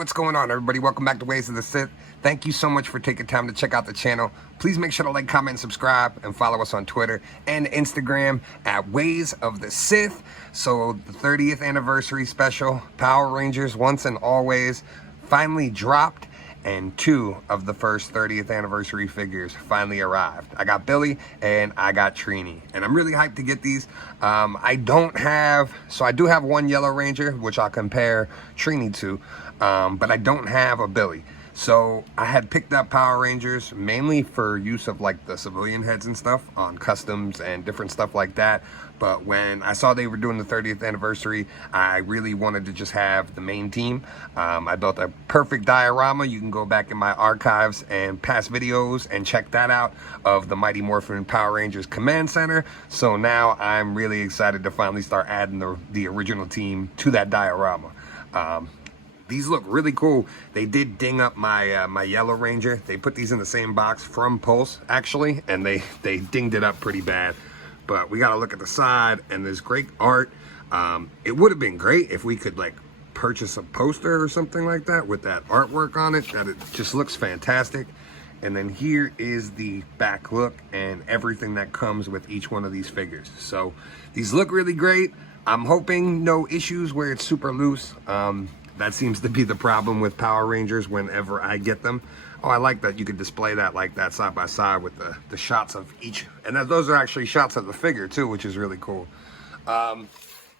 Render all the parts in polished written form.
what's going on, everybody? Welcome back to Ways of the Sith. Thank you so much for taking time to check out the channel. Please make sure to like, comment, and subscribe, and follow us on Twitter and Instagram at Ways of the Sith. So the 30th anniversary special, Power Rangers Once and Always, finally dropped, and 2 of the first 30th anniversary figures finally arrived. I got Billy and I got Trini, and I'm really hyped to get these. I do have one Yellow Ranger, which I'll compare Trini to, but I don't have a Billy. So I had picked up Power Rangers mainly for use of like the civilian heads and stuff on customs and different stuff like that. But when I saw they were doing the 30th anniversary, I really wanted to just have the main team. I built a perfect diorama. You can go back in my archives and past videos and check that out, of the Mighty Morphin Power Rangers Command Center. So now I'm really excited to finally start adding the original team to that diorama. These look really cool. They did ding up my my Yellow Ranger. They put these in the same box from Pulse, actually, and they dinged it up pretty bad. But we gotta look at the side, and there's great art. It would have been great if we could like purchase a poster or something like that with that artwork on it. That it just looks fantastic. And then here is the back look and everything that comes with each one of these figures. So these look really great. I'm hoping no issues where it's super loose. That seems to be the problem with Power Rangers whenever I get them. Oh, I like that you could display that like that side by side with the shots of each. And those are actually shots of the figure too, which is really cool. Yeah,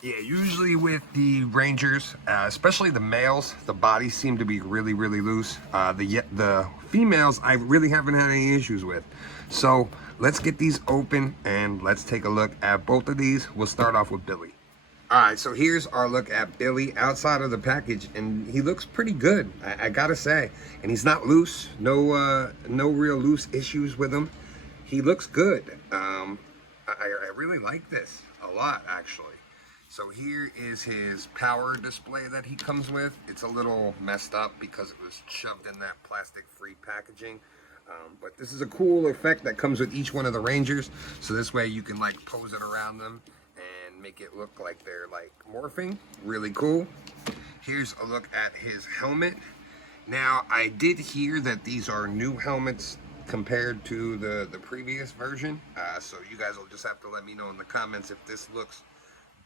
usually with the Rangers, especially the males, the bodies seem to be really, really loose. The females, I really haven't had any issues with. So let's get these open and let's take a look at both of these. We'll start off with Billy. All right, so here's our look at Billy outside of the package, and he looks pretty good, I gotta say. And he's not loose, no real loose issues with him. He looks good. I really like this a lot, actually. So here is his power display that he comes with. It's a little messed up because it was shoved in that plastic-free packaging. But this is a cool effect that comes with each one of the Rangers. So this way you can like pose it around them and make it look like they're like morphing. Really cool. Here's a look at his helmet. Now, I did hear that these are new helmets compared to the previous version. So you guys will just have to let me know in the comments if this looks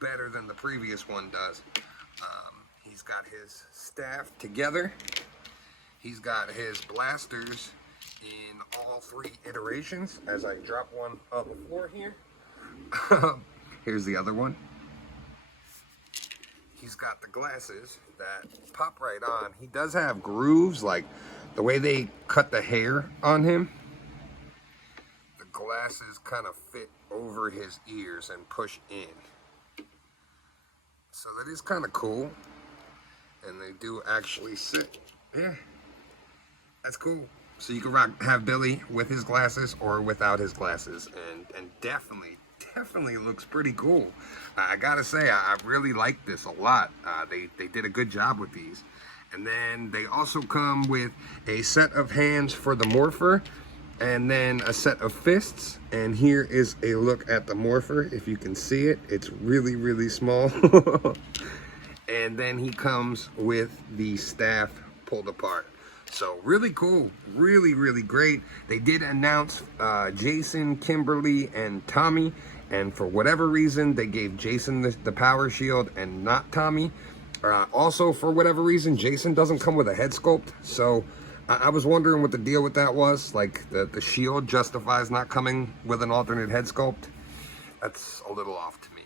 better than the previous one does. He's got his staff together. He's got his blasters in all 3 iterations. As I drop one on the floor here. Here's the other one. He's got the glasses that pop right on. He does have grooves, like the way they cut the hair on him. The glasses kind of fit over his ears and push in. So that is kind of cool. And they do actually sit. Yeah, that's cool. So you can have Billy with his glasses or without his glasses, and definitely looks pretty cool. I gotta say, I really like this a lot. They did a good job with these. And then they also come with a set of hands for the Morpher, and then a set of fists. And here is a look at the Morpher. If you can see it, it's really, really small. And then he comes with the staff pulled apart. So really cool, really, really great. They did announce Jason, Kimberly, and Tommy. And for whatever reason, they gave Jason the power shield and not Tommy. Also, for whatever reason, Jason doesn't come with a head sculpt. So I was wondering what the deal with that was. Like the shield justifies not coming with an alternate head sculpt. That's a little off to me.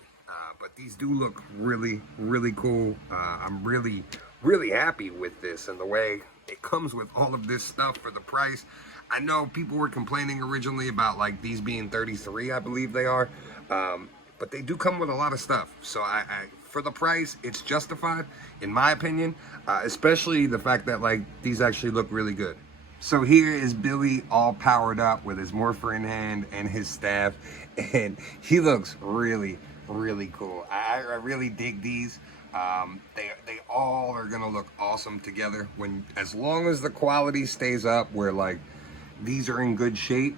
But these do look really, really cool. I'm really, really happy with this and the way it comes with all of this stuff for the price. I know people were complaining originally about like these being 33, I believe they are. But they do come with a lot of stuff. So for the price, it's justified, in my opinion. Especially the fact that like these actually look really good. So here is Billy all powered up with his Morpher in hand and his staff. And he looks really, really cool. I really dig these. They all are gonna look awesome together as long as the quality stays up, where like these are in good shape.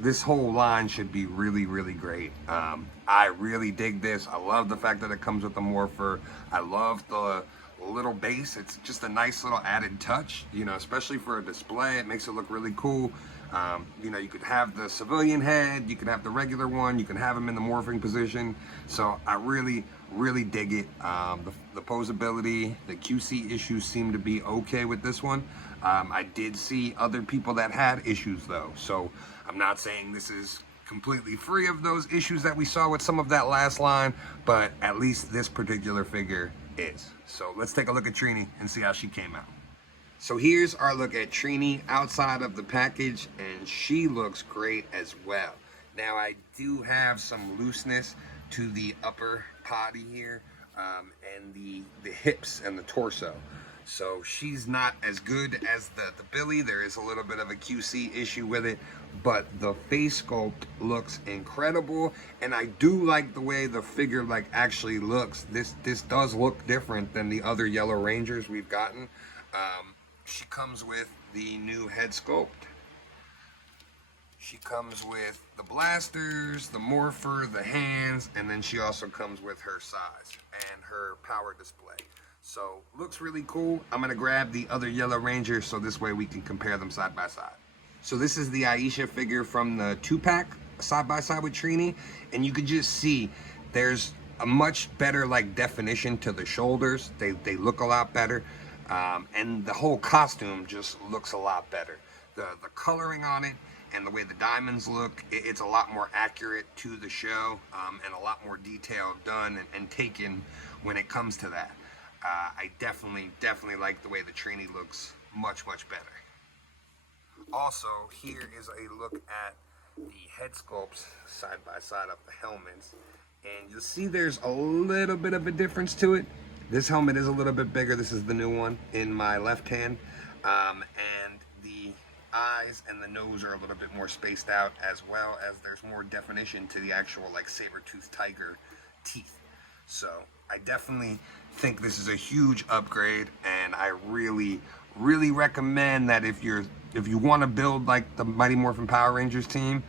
This whole line should be really, really great. I really dig this. I love the fact that it comes with the Morpher. I love the little base. It's just a nice little added touch, you know, especially for a display. It makes it look really cool. You know, you could have the civilian head, you could have the regular one, you can have them in the morphing position. So I really dig it. The posability, the QC issues seem to be okay with this one. I did see other people that had issues though, so I'm not saying this is completely free of those issues that we saw with some of that last line, but at least this particular figure is. So let's take a look at Trini and see how she came out. So here's our look at Trini outside of the package, and she looks great as well. Now I do have some looseness to the upper body here, and the hips and the torso. So she's not as good as the Billy. There is a little bit of a QC issue with it, but the face sculpt looks incredible, and I do like the way the figure like actually looks. This does look different than the other Yellow Rangers we've gotten. She comes with the new head sculpt. She comes with the blasters, the morpher, the hands, and then she also comes with her size and her power display. So looks really cool. I'm gonna grab the other Yellow Ranger so this way we can compare them side by side. So this is the Aisha figure from the 2-pack side by side with Trini, and you can just see there's a much better like definition to the shoulders. They look a lot better. And the whole costume just looks a lot better. The coloring on it and the way the diamonds look, it's a lot more accurate to the show, and a lot more detail done and taken when it comes to that. I definitely like the way the Trini looks much better. Also, here is a look at the head sculpts side by side of the helmets, and you'll see there's a little bit of a difference to it. This helmet is a little bit bigger. This is the new one in my left hand. And the eyes and the nose are a little bit more spaced out, as well as there's more definition to the actual like saber-toothed tiger teeth. So I definitely think this is a huge upgrade, and I really recommend that if you want to build like the Mighty Morphin Power Rangers team,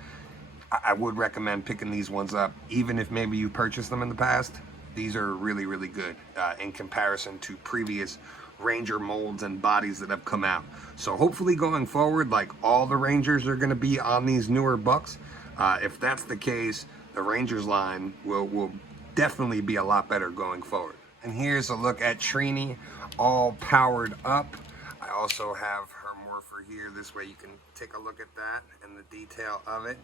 I would recommend picking these ones up, even if maybe you purchased them in the past. These are really good in comparison to previous Ranger molds and bodies that have come out. So hopefully going forward, like all the Rangers are going to be on these newer bucks. If that's the case, the Rangers line will definitely be a lot better going forward. And here's a look at Trini all powered up. I also have her morpher here. This way you can take a look at that and the detail of it.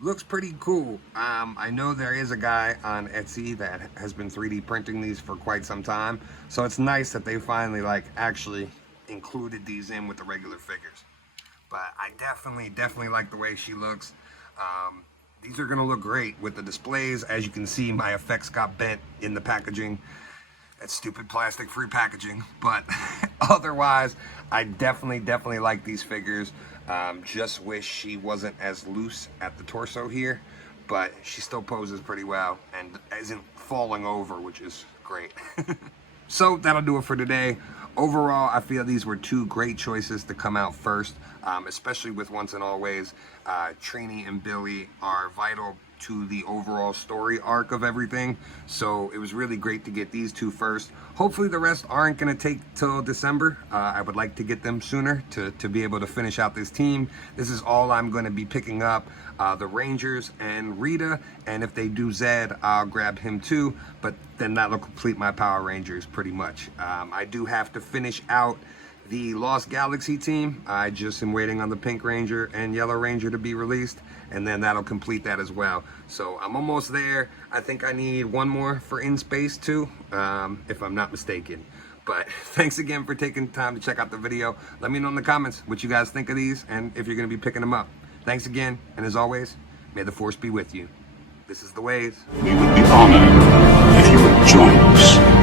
Looks pretty cool. I know there is a guy on Etsy that has been 3D printing these for quite some time, so it's nice that they finally like actually included these in with the regular figures. But I definitely like the way she looks. These are gonna look great with the displays. As you can see, my effects got bent in the packaging. That's stupid plastic-free packaging, but otherwise, I definitely like these figures. Just wish she wasn't as loose at the torso here, but she still poses pretty well and isn't falling over, which is great. So that'll do it for today. Overall, I feel these were two great choices to come out first, especially with Once and Always. Trini and Billy are vital to the overall story arc of everything, so it was really great to get these two first. Hopefully the rest aren't going to take till December. I would like to get them sooner to be able to finish out this team. This is all I'm going to be picking up, the Rangers and Rita, and if they do Zed, I'll grab him too, but then that'll complete my Power Rangers pretty much. I do have to finish out the Lost Galaxy team. I just am waiting on the Pink Ranger and Yellow Ranger to be released, and then that'll complete that as well. So I'm almost there. I think I need one more for In Space too, if I'm not mistaken. But thanks again for taking time to check out the video. Let me know in the comments what you guys think of these and if you're gonna be picking them up. Thanks again, and as always, may the Force be with you. This is The Ways. We would be honored if you would join us.